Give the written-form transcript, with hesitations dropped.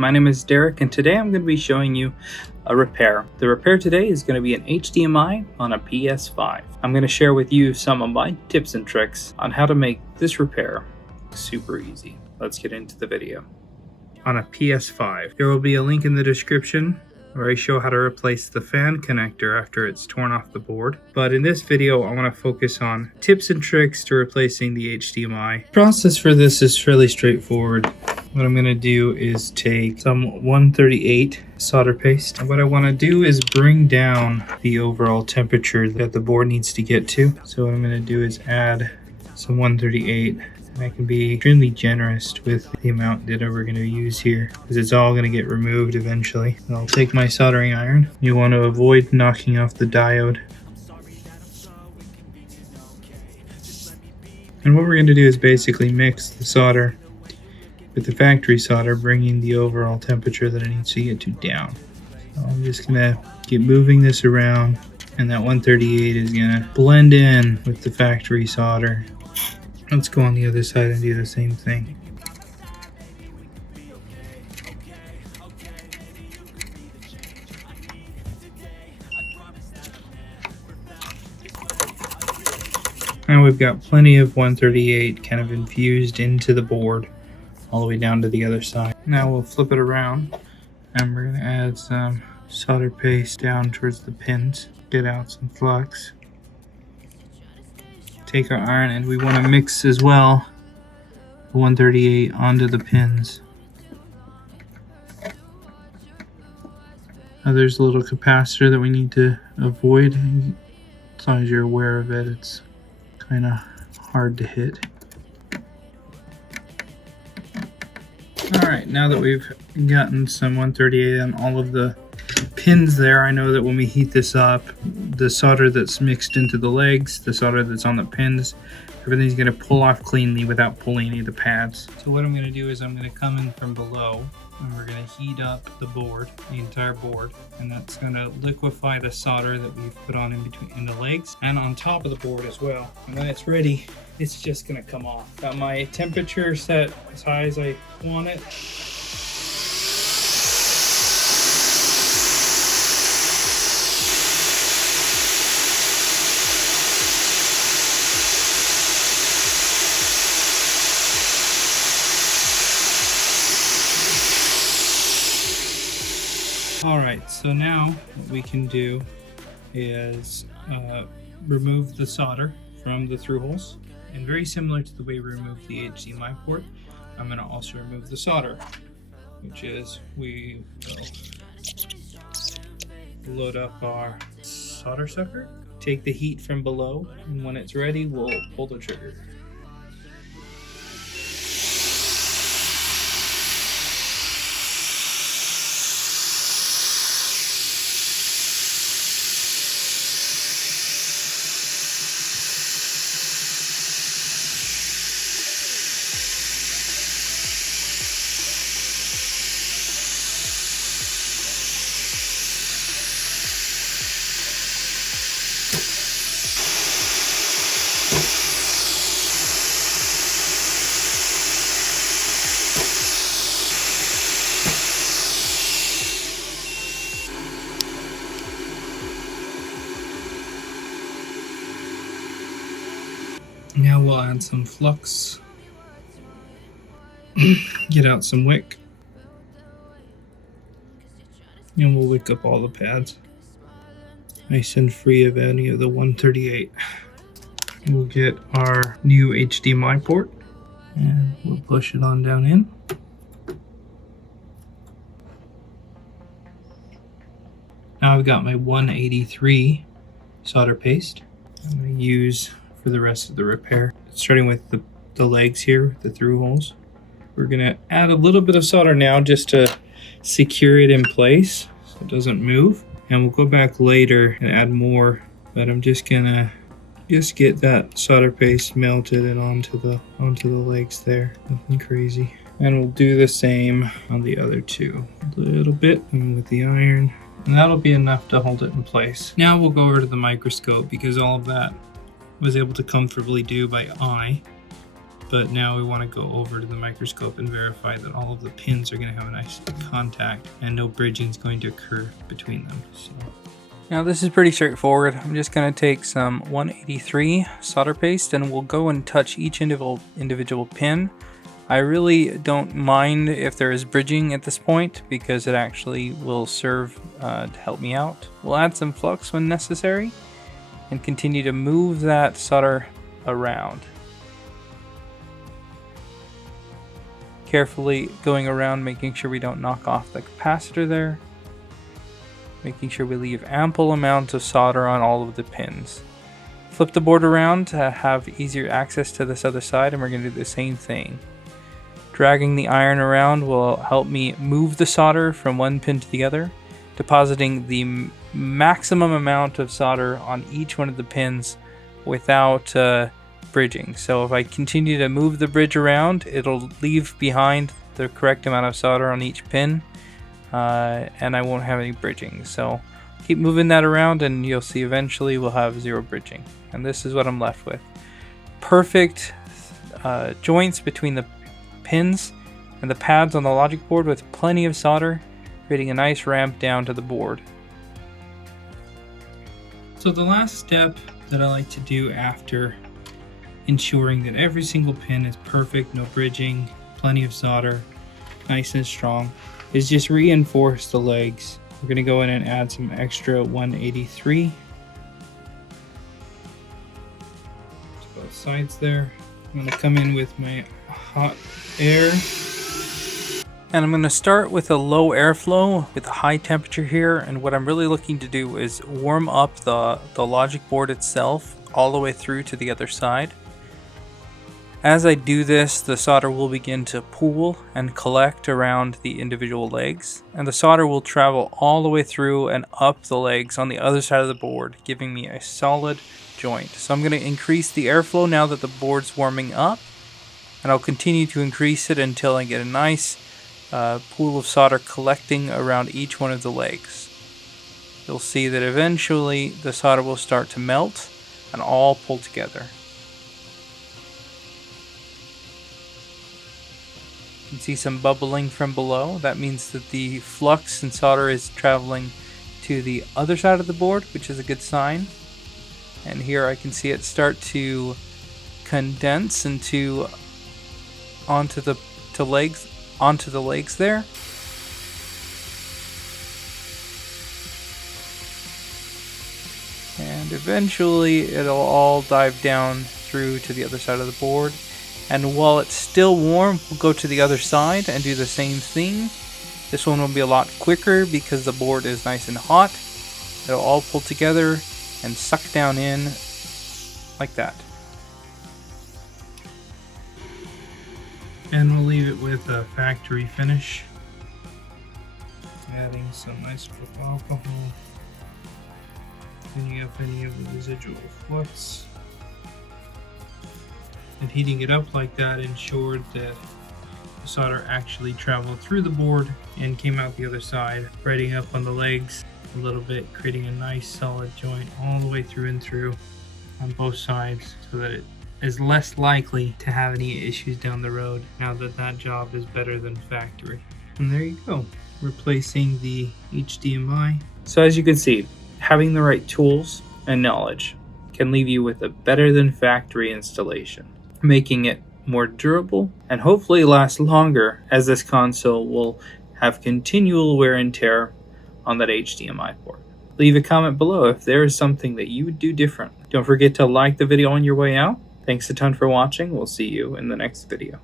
my name is Derek and today I'm going to be showing you a repair. The repair today is going to be an HDMI on a PS5. I'm going to share with you some of my tips and tricks on how to make this repair super easy. Let's get into the video. On a PS5, there will be a link in the description where I show how to replace the fan connector after it's torn off the board. But in this video, I want to focus on tips and tricks to replacing the HDMI. The process for this is fairly straightforward. What I'm going to do is take some 138 solder paste. And what I want to do is bring down the overall temperature that the board needs to get to. So what I'm going to do is add some 138. I can be extremely generous with the amount that we're going to use here because it's all going to get removed eventually. And I'll take my soldering iron. You want to avoid knocking off the diode. And what we're going to do is basically mix the solder with the factory solder, bringing the overall temperature that it needs to get to down. So I'm just going to keep moving this around, and that 138 is going to blend in with the factory solder. Let's go on the other side and do the same thing. Now we've got plenty of 138 kind of infused into the board all the way down to the other side. Now we'll flip it around and we're going to add some solder paste down towards the pins, get out some flux. Take our iron and we want to mix as well the 138 onto the pins. Now there's a little capacitor that we need to avoid. As long as you're aware of it, it's kind of hard to hit. Alright, now that we've gotten some 138 on all of the pins there, I know that when we heat this up, the solder that's mixed into the legs, the solder that's on the pins, everything's going to pull off cleanly without pulling any of the pads. So what I'm going to do is I'm going to come in from below and we're going to heat up the board, the entire board, and that's going to liquefy the solder that we've put on in the legs and on top of the board as well. And when it's ready, it's just going to come off. Got my temperature set as high as I want it. Alright, so now what we can do is remove the solder from the through holes. And very similar to the way we removed the HDMI port, I'm going to also remove the solder, which is we will load up our solder sucker, take the heat from below, and when it's ready, we'll pull the trigger. Now we'll add some flux, get out some wick, and we'll wick up all the pads, nice and free of any of the 138. We'll get our new HDMI port, and we'll push it on down in. Now I've got my 183 solder paste I'm going to use for the rest of the repair. Starting with the legs here, the through holes. We're going to add a little bit of solder now just to secure it in place so it doesn't move. And we'll go back later and add more, but I'm just going to get that solder paste melted and onto the legs there. Nothing crazy. And we'll do the same on the other two. A little bit with the iron. And that'll be enough to hold it in place. Now we'll go over to the microscope because all of that was able to comfortably do by eye. but now we want to go over to the microscope and verify that all of the pins are going to have a nice contact and no bridging is going to occur between them. So now this is pretty straightforward. I'm just going to take some 183 solder paste and we'll go and touch each individual pin. I really don't mind if there is bridging at this point because it actually will serve to help me out. We'll add some flux when necessary and continue to move that solder around. Carefully going around, making sure we don't knock off the capacitor there. Making sure we leave ample amounts of solder on all of the pins. Flip the board around to have easier access to this other side, and we're going to do the same thing. Dragging the iron around will help me move the solder from one pin to the other, depositing the maximum amount of solder on each one of the pins without bridging. So if I continue to move the bridge around, it'll leave behind the correct amount of solder on each pin, and I won't have any bridging. So keep moving that around and you'll see eventually we'll have zero bridging. And this is what I'm left with. Perfect joints between the pins and the pads on the logic board with plenty of solder, creating a nice ramp down to the board. So the last step that I like to do after ensuring that every single pin is perfect, no bridging, plenty of solder, nice and strong, is just reinforce the legs. We're going to go in and add some extra 183 to both sides there. I'm going to come in with my hot air. And I'm going to start with a low airflow with a high temperature here, and what I'm really looking to do is warm up the logic board itself all the way through to the other side. As I do this, the solder will begin to pool and collect around the individual legs, and the solder will travel all the way through and up the legs on the other side of the board, giving me a solid joint. So I'm going to increase the airflow now that the board's warming up, and I'll continue to increase it until I get a nice pool of solder collecting around each one of the legs. You'll see that eventually the solder will start to melt and all pull together. You can see some bubbling from below. That means that the flux and solder is traveling to the other side of the board, which is a good sign. And here I can see it start to condense onto the legs there. And eventually it'll all dive down through to the other side of the board. And while it's still warm, we'll go to the other side and do the same thing. This one will be a lot quicker because the board is nice and hot. It'll all pull together and suck down in like that. And we'll leave it with a factory finish. Adding some isopropyl alcohol. Cleaning up any of the residual flux. And heating it up like that ensured that the solder actually traveled through the board and came out the other side, spreading up on the legs a little bit, creating a nice solid joint all the way through and through on both sides so that it is less likely to have any issues down the road now that that job is better than factory. And there you go, replacing the HDMI. So as you can see, having the right tools and knowledge can leave you with a better than factory installation, making it more durable and hopefully last longer, as this console will have continual wear and tear on that HDMI port. Leave a comment below if there is something that you would do differently. Don't forget to like the video on your way out. Thanks a ton for watching. We'll see you in the next video.